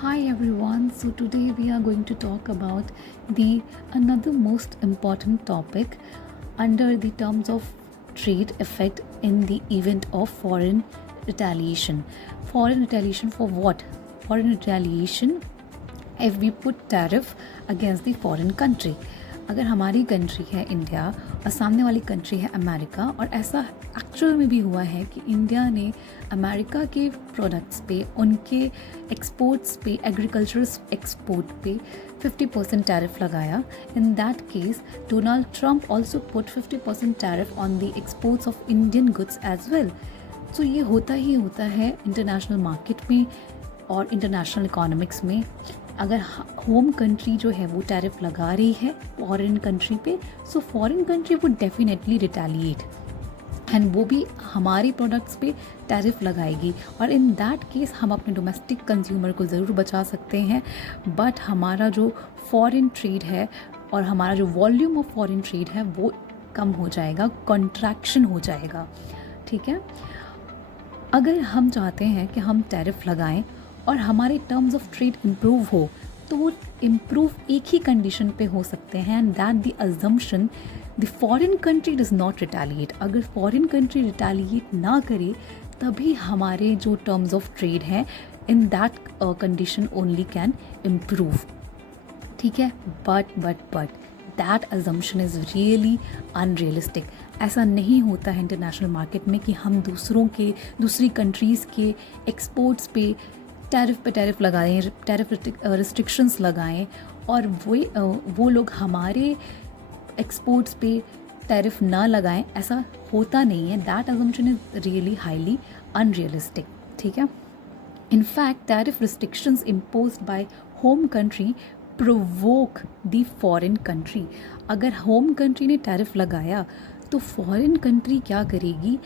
Hi everyone. So today we are going to talk about the another most important topic under the terms of trade effect in the event of foreign retaliation. Foreign retaliation for what? Foreign retaliation if we put tariff against the foreign country. अगर हमारी country है India और सामने वाली country है America, और ऐसा actual में भी हुआ है कि इंडिया ने अमेरिका के प्रोडक्ट्स पे, उनके एक्सपोर्ट्स पे, एग्रीकल्चर एक्सपोर्ट पे 50% टैरिफ लगाया. In that case Donald Trump also put 50% tariff on the exports of Indian goods as well. तो ये होता ही होता है इंटरनेशनल मार्केट में और इंटरनेशनल इकोनॉमिक्स में. अगर होम कंट्री जो है वो टैरिफ लगा रही है फॉरेन कंट्री पे, so foreign country would definitely retaliate and वो भी हमारी प्रोडक्ट्स पे टैरिफ लगाएगी. और इन दैट केस हम अपने डोमेस्टिक कंज्यूमर को ज़रूर बचा सकते हैं, बट हमारा जो फॉरेन ट्रेड है और हमारा जो वॉल्यूम ऑफ फॉरेन ट्रेड है वो कम हो जाएगा, कॉन्ट्रैक्शन हो जाएगा. ठीक है, अगर हम चाहते हैं कि हम टैरिफ लगाएं और हमारे टर्म्स ऑफ ट्रेड इम्प्रूव हो, तो वो इम्प्रूव एक ही कंडीशन पे हो सकते हैं, and that the assumption the foreign country does not retaliate. अगर फॉरेन कंट्री रिटेलिएट ना करे तभी हमारे जो टर्म्स ऑफ ट्रेड हैं in that condition only can improve. ठीक है, but that assumption is really unrealistic. ऐसा नहीं होता है इंटरनेशनल मार्केट में कि हम दूसरी कंट्रीज़ के एक्सपोर्ट्स पे टैरिफ लगाएं, टैरिफ रिस्ट्रिक्शंस लगाएं और वो लोग हमारे एक्सपोर्ट्स पे टैरिफ ना लगाएं. ऐसा होता नहीं है. That assumption is really highly unrealistic. ठीक है, in fact tariff restrictions imposed by home country provoke the foreign country. अगर होम कंट्री ने टैरिफ लगाया तो फॉरेन कंट्री क्या करेगी?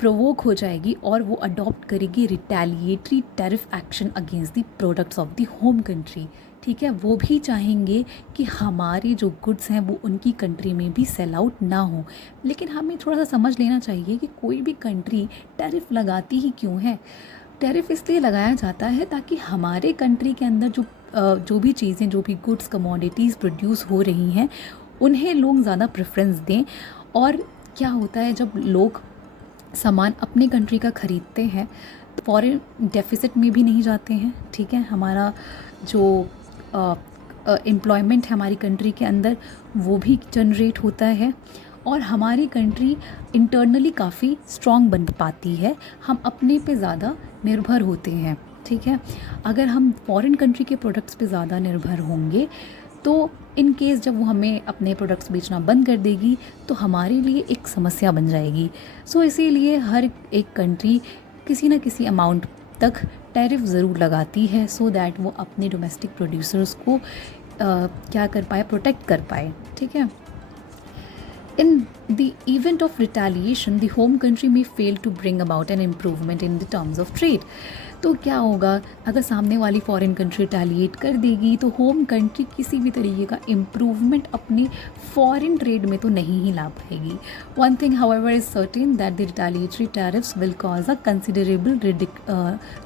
प्रोवोक हो जाएगी और वो अडॉप्ट करेगी retaliatory tariff action against the products of the home country. ठीक है, वो भी चाहेंगे कि हमारे जो गुड्स हैं वो उनकी कंट्री में भी सेल आउट ना हो. लेकिन हमें थोड़ा सा समझ लेना चाहिए कि कोई भी कंट्री टैरिफ लगाती ही क्यों है. टैरिफ इसलिए लगाया जाता है ताकि हमारे कंट्री के अंदर जो भी चीज़ें, जो भी गुड्स कमोडिटीज़ प्रोड्यूस हो रही हैं उन्हें लोग ज़्यादा प्रेफरेंस दें. और क्या होता है, जब लोग सामान अपने कंट्री का ख़रीदते हैं तो फॉरेन डेफिसिट में भी नहीं जाते हैं. ठीक है, हमारा जो एम्प्लॉयमेंट है हमारी कंट्री के अंदर वो भी जनरेट होता है और हमारी कंट्री इंटरनली काफ़ी स्ट्रॉन्ग बन पाती है. हम अपने पे ज़्यादा निर्भर होते हैं. ठीक है, अगर हम फॉरेन कंट्री के प्रोडक्ट्स पे ज़्यादा निर्भर होंगे तो इन केस जब वो हमें अपने प्रोडक्ट्स बेचना बंद कर देगी तो हमारे लिए एक समस्या बन जाएगी. सो इसीलिए हर एक कंट्री किसी न किसी अमाउंट तक टैरिफ ज़रूर लगाती है, सो दैट वो अपने डोमेस्टिक प्रोड्यूसर्स को क्या कर पाए, प्रोटेक्ट कर पाए. ठीक है, in the event of retaliation the home country may fail to bring about an improvement in the terms of trade. तो क्या होगा, अगर सामने वाली फॉरेन कंट्री रिटेलिएट कर देगी तो होम कंट्री किसी भी तरीके का इम्प्रूवमेंट अपने फॉरेन ट्रेड में तो नहीं ही ला पाएगी. One thing however is certain that the retaliatory tariffs will cause a considerable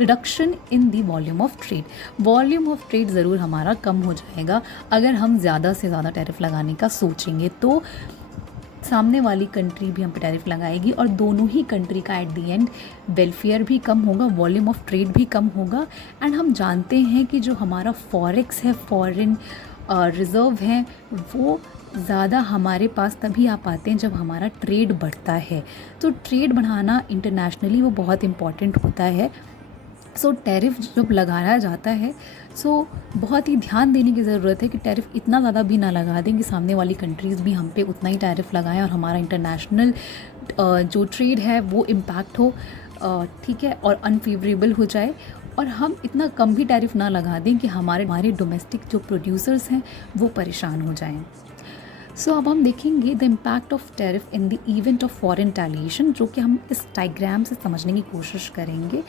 reduction in the volume of trade. Volume of trade ज़रूर हमारा कम हो जाएगा अगर हम ज़्यादा से ज़्यादा टैरिफ लगाने का सोचेंगे. तो सामने वाली कंट्री भी हम पे टैरिफ लगाएगी और दोनों ही कंट्री का एट द एंड वेलफेयर भी कम होगा, वॉल्यूम ऑफ ट्रेड भी कम होगा. एंड हम जानते हैं कि जो हमारा फॉरेक्स है, फॉरेन रिज़र्व है, वो ज़्यादा हमारे पास तभी आ पाते हैं जब हमारा ट्रेड बढ़ता है. तो ट्रेड बढ़ाना इंटरनेशनली वो बहुत इम्पॉर्टेंट होता है. सो टैरिफ जब लगाया जाता है बहुत ही ध्यान देने की ज़रूरत है कि टैरिफ इतना ज़्यादा भी ना लगा दें कि सामने वाली कंट्रीज़ भी हम पे उतना ही टैरिफ लगाएं और हमारा इंटरनेशनल जो ट्रेड है वो इम्पैक्ट हो. ठीक है, और अनफेवरेबल हो जाए, और हम इतना कम भी टैरिफ ना लगा दें कि हमारे डोमेस्टिक जो प्रोड्यूसर्स हैं वो परेशान हो जाएं. सो अब हम देखेंगे the impact of tariff in the event of foreign retaliation, जो कि हम इस डायग्राम से समझने की कोशिश करेंगे.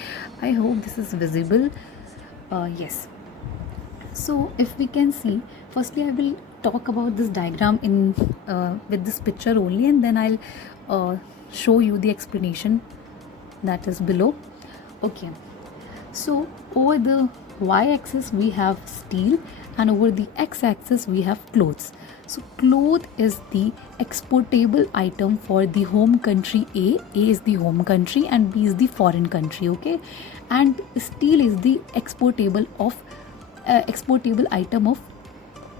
I hope this is visible. Yes, so if we can see, firstly I will talk about this diagram in with this picture only, and then I'll show you the explanation that is below. Okay, so over the y-axis we have steel, and over the x-axis we have clothes. So cloth is the exportable item for the home country A. A is the home country and B is the foreign country, okay? And steel is the exportable item of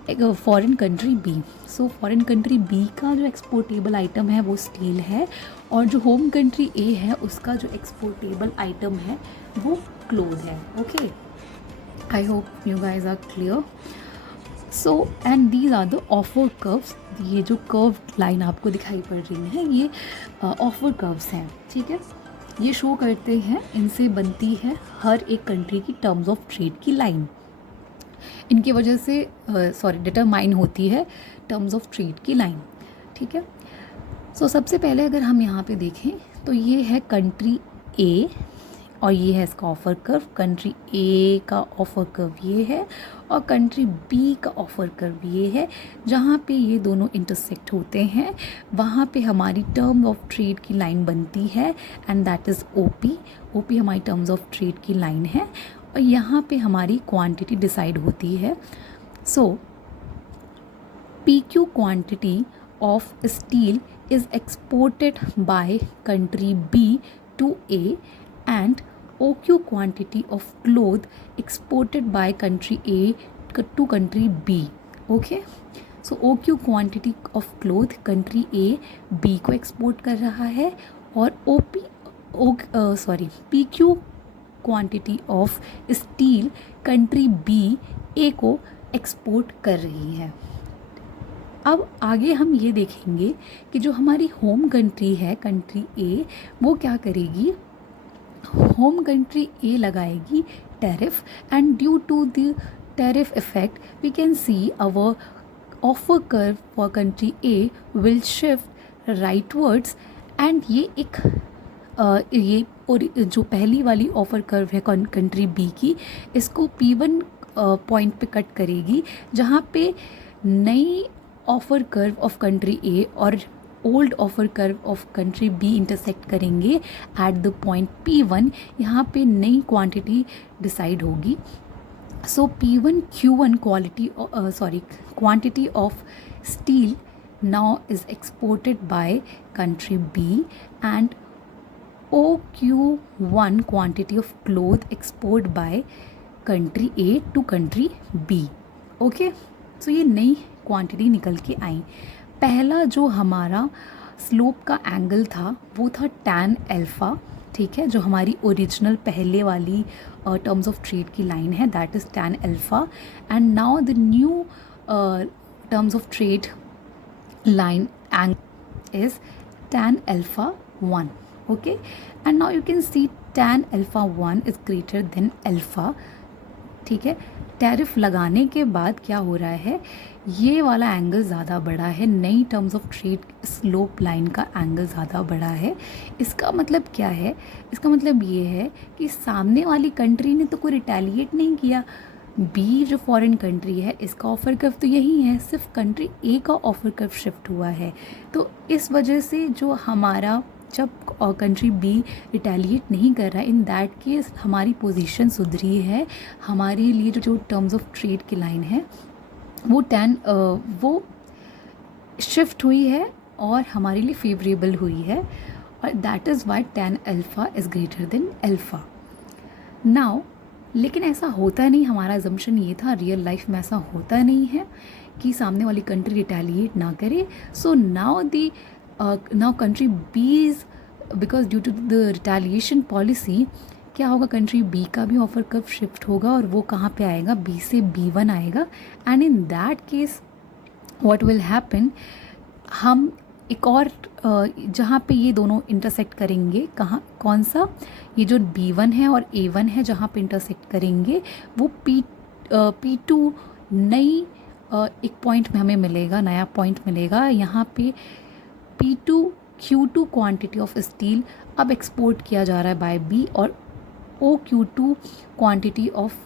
foreign country B. So foreign country B का जो exportable item है वो steel है, और जो home country ए है उसका जो एक्सपोर्टेबल आइटम है वो क्लोथ है. Okay, I hope you guys are clear. So and these are the offer curves. ये जो कर्व लाइन आपको दिखाई पड़ रही है ये ऑफर कर्व्स हैं, ठीक है. ये शो करते हैं, इनसे बनती है हर एक कंट्री की टर्म्स ऑफ ट्रेड की लाइन. इनकी वजह से डिटरमाइन होती है टर्म्स ऑफ ट्रेड की लाइन, ठीक है. सो सबसे पहले अगर हम यहाँ पे देखें तो ये है कंट्री ए और ये है इसका ऑफर कर्व. कंट्री ए का ऑफर कर्व ये है और कंट्री बी का ऑफर कर्व ये है. जहाँ पे ये दोनों इंटरसेक्ट होते हैं वहाँ पे हमारी टर्म ऑफ ट्रेड की लाइन बनती है and that is OP. OP हमारी टर्म्स ऑफ ट्रेड की लाइन है और यहाँ पे हमारी क्वांटिटी डिसाइड होती है. So P Q quantity of steel is exported by country B to A and O Q quantity of cloth exported by country A to country B. Okay, so O Q quantity of cloth country A B को export कर रहा है और P Q quantity of steel country B A को export कर रही है. अब आगे हम ये देखेंगे कि जो हमारी होम कंट्री है कंट्री ए, वो क्या करेगी. होम कंट्री ए लगाएगी tariff and due to the tariff effect we can see our offer curve for country A will shift rightwards. And ये एक ये और जो पहली वाली ऑफर कर्व है कंट्री बी की, इसको P1 पॉइंट पे कट करेगी जहाँ पे नई offer curve of country A और old offer curve of country B intersect करेंगे एट द पॉइंट P1. यहाँ पे नई क्वांटिटी डिसाइड होगी. So P1 Q1 quantity of steel now is exported by country B and OQ1 quantity of cloth export by country A to country B. Okay, so ये नई quantity निकल के आई. पहला जो हमारा स्लोप का एंगल था वो था tan अल्फ़ा, ठीक है, जो हमारी ओरिजिनल पहले वाली टर्म्स ऑफ ट्रेड की लाइन है that is tan alpha. And now the new terms of trade line angle is tan alpha 1. Okay, and now you can see tan alpha 1 is greater than alpha. ठीक है, tariff लगाने के बाद क्या हो रहा है, ये वाला एंगल ज़्यादा बड़ा है. नई terms of trade slope line का एंगल ज़्यादा बड़ा है. इसका मतलब क्या है, इसका मतलब ये है कि सामने वाली कंट्री ने तो कोई रिटेलिएट नहीं किया. बी जो फॉरेन कंट्री है इसका ऑफर कर्व तो यही है, सिर्फ कंट्री ए का ऑफर कर्व शिफ्ट हुआ है. तो इस वजह से जो हमारा जब कंट्री बी रिटेलिएट नहीं कर रहा है, इन दैट केस हमारी पोजीशन सुधरी है. हमारे लिए जो टर्म्स ऑफ ट्रेड की लाइन है वो शिफ्ट हुई है और हमारे लिए फेवरेबल हुई है, और that is why tan alpha is greater than alpha. Now लेकिन ऐसा होता नहीं, हमारा अजम्पशन ये था, रियल लाइफ में ऐसा होता नहीं है कि सामने वाली कंट्री रिटेलिएट ना करे. सो now country B's because due to the retaliation policy क्या होगा, कंट्री बी का भी ऑफर कर्व शिफ्ट होगा और वो कहाँ पे आएगा, बी से B1 आएगा. And in that case what will happen, हम एक और जहाँ पे ये दोनों इंटरसेक्ट करेंगे, कौन सा, ये जो B1 है और A1 है जहाँ पे इंटरसेक्ट करेंगे वो P2 नई एक पॉइंट में हमें मिलेगा, नया पॉइंट मिलेगा. यहाँ पे P2 Q2 quantity of steel अब एक्सपोर्ट किया जा रहा है बाय बी और OQ2 quantity of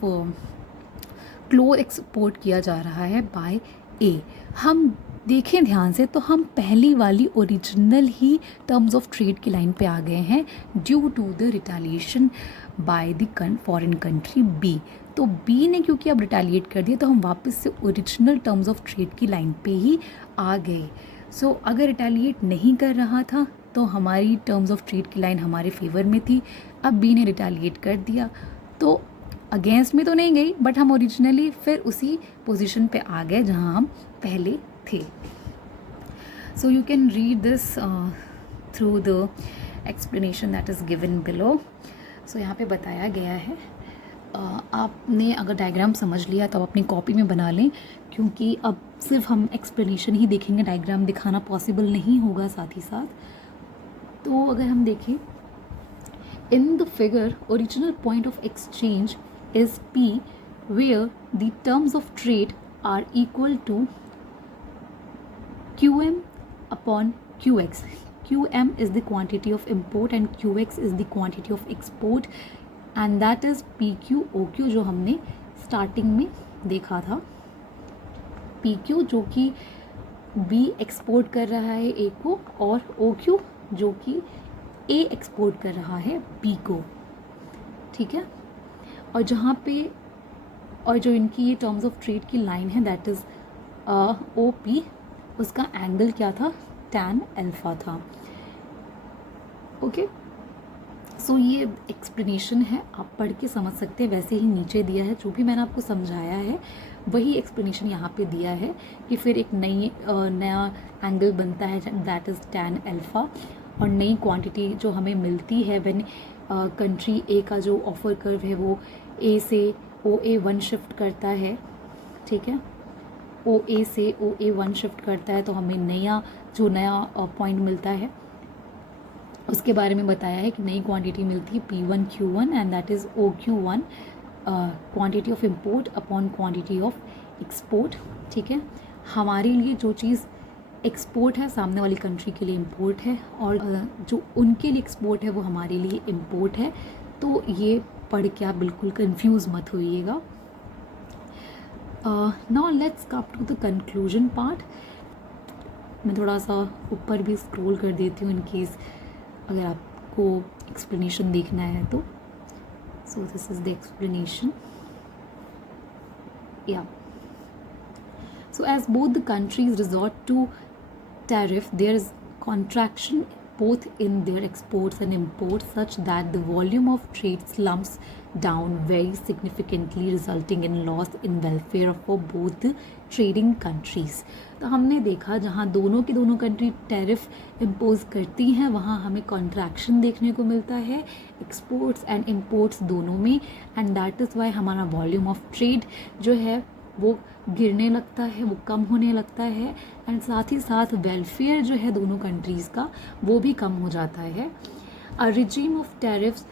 cloth export किया जा रहा है बाय ए. हम देखें ध्यान से तो हम पहली वाली ओरिजिनल ही टर्म्स ऑफ ट्रेड की लाइन पे आ गए हैं due to the retaliation by the foreign country B. तो बी ने क्योंकि अब रिटेलिएट कर दिया तो हम वापस से ओरिजिनल टर्म्स ऑफ ट्रेड की लाइन पे ही आ गए। सो अगर रिटेलिएट नहीं कर रहा था तो हमारी टर्म्स ऑफ ट्रेड की लाइन हमारे फेवर में थी। अब बी ने रिटेलिएट कर दिया तो अगेंस्ट में तो नहीं गई, बट हम ओरिजिनली फिर उसी पोजीशन पे आ गए जहाँ हम पहले थे। So you can read this through the explanation that is given below. So यहाँ पे बताया गया है, आपने अगर डायग्राम समझ लिया तो आप अपनी कॉपी में बना लें, क्योंकि अब सिर्फ हम एक्सप्लेनेशन ही देखेंगे, डायग्राम दिखाना पॉसिबल नहीं होगा साथ ही साथ। तो अगर हम देखें, in the figure original point of exchange is P where the terms of trade are equal to QM upon QX. QM is the quantity of import and QX is the quantity of export, and that is PQ OQ जो हमने starting में देखा था। PQ जो कि B export कर रहा है A को, और OQ जो कि A एक्सपोर्ट कर रहा है B को, ठीक है। और जहाँ पे, और जो इनकी ये टर्म्स ऑफ ट्रेड की लाइन है दैट इज़ OP, उसका एंगल क्या था, tan अल्फ़ा था। ओके, सो ये एक्सप्लेनेशन है, आप पढ़ के समझ सकते हैं, वैसे ही नीचे दिया है, जो भी मैंने आपको समझाया है वही एक्सप्लेनेशन यहाँ पे दिया है कि फिर एक नया एंगल बनता है दैट इज़ tan अल्फ़ा, और नई क्वांटिटी जो हमें मिलती है व्हेन कंट्री ए का जो ऑफर कर्व है वो ए से OA1 शिफ्ट करता है, ठीक है, OA से OA1 शिफ्ट करता है तो हमें नया पॉइंट मिलता है, उसके बारे में बताया है कि नई क्वांटिटी मिलती है P1 Q1 and that is OQ1, quantity of import upon quantity of export, ठीक है। हमारे लिए जो चीज़ एक्सपोर्ट है सामने वाली कंट्री के लिए इंपोर्ट है, और जो उनके लिए एक्सपोर्ट है वो हमारे लिए इंपोर्ट है। तो ये पढ़ के आप बिल्कुल कंफ्यूज मत होइएगा। Now let's come to the conclusion part. मैं थोड़ा सा ऊपर भी स्क्रॉल कर देती हूँ इन केस अगर आपको एक्सप्लेनेशन देखना है तो। So this is the explanation, या so as both the countries resort to tariff, there is contraction both in their exports and imports such that the volume of trade slumps down very significantly, resulting in loss in welfare for both the trading countries. तो हमने देखा जहाँ दोनों की दोनों country tariff impose करती हैं वहाँ हमें कॉन्ट्रैक्शन देखने को मिलता है एक्सपोर्ट्स एंड इम्पोर्ट्स दोनों में, एंड दैट इज़ वाई हमारा वॉल्यूम ऑफ ट्रेड जो है वो गिरने लगता है, वो कम होने लगता है, एंड साथ ही साथ वेलफेयर जो है दोनों कंट्रीज़ का वो भी कम हो जाता है। A regime of tariffs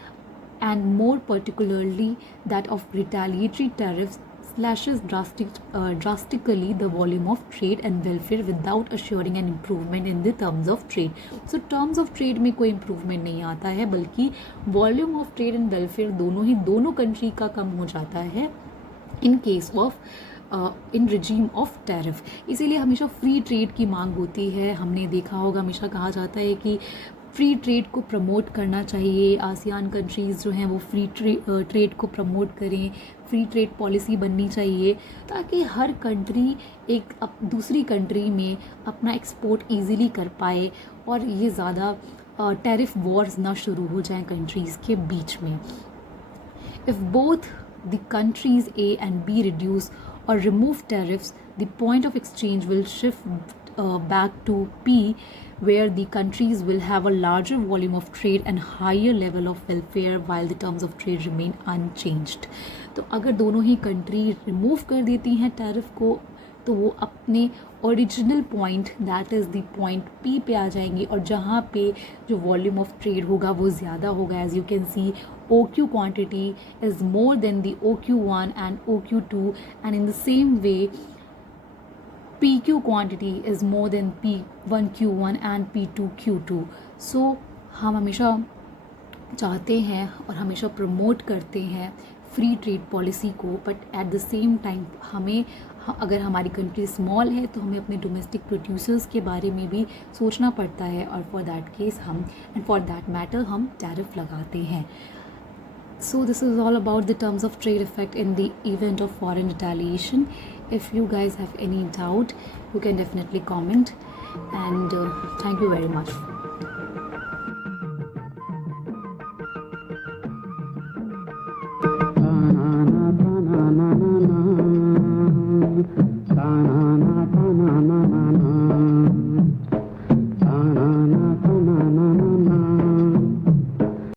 and more particularly that of retaliatory tariffs slashes drastically the volume of trade and welfare without assuring an improvement in the terms of trade. So terms of trade में कोई improvement नहीं आता है, बल्कि volume of trade and welfare दोनों country का कम हो जाता है in case of in regime of tariff. इसीलिए हमेशा फ्री ट्रेड की मांग होती है। हमने देखा होगा हमेशा कहा जाता है कि फ्री ट्रेड को प्रमोट करना चाहिए, आसियान कंट्रीज़ जो हैं वो फ्री ट्रेड को प्रमोट करें, फ्री ट्रेड पॉलिसी बननी चाहिए ताकि हर कंट्री एक दूसरी कंट्री में अपना एक्सपोर्ट ईज़िली कर पाए और ये ज़्यादा टैरिफ वॉर्स ना शुरू हो जाएं कंट्रीज़ के बीच में। If both the countries A and B reduce or remove tariffs, the point of exchange will shift back to P, where the countries will have a larger volume of trade and higher level of welfare while the terms of trade remain unchanged. तो अगर दोनों ही country remove कर देती हैं tariff को तो वो अपने original point that is the point P पे आ जाएंगे, और जहाँ पे जो वॉल्यूम ऑफ ट्रेड होगा वो ज़्यादा होगा। As you can see OQ quantity is more than the OQ1 and OQ2, and in the same way PQ quantity is more than P1Q1 and P2Q2. So हम हमेशा चाहते हैं और हमेशा प्रमोट करते हैं फ्री ट्रेड पॉलिसी को, but at the same time हमें अगर हमारी कंट्री स्मॉल है तो हमें अपने डोमेस्टिक प्रोड्यूसर्स के बारे में भी सोचना पड़ता है, और फॉर दैट केस हम एंड फॉर दैट मैटर हम टैरिफ लगाते हैं। So this is all about the terms of trade effect in the event of foreign retaliation. If you guys have any doubt, you can definitely comment, and thank you very much. Na na na na na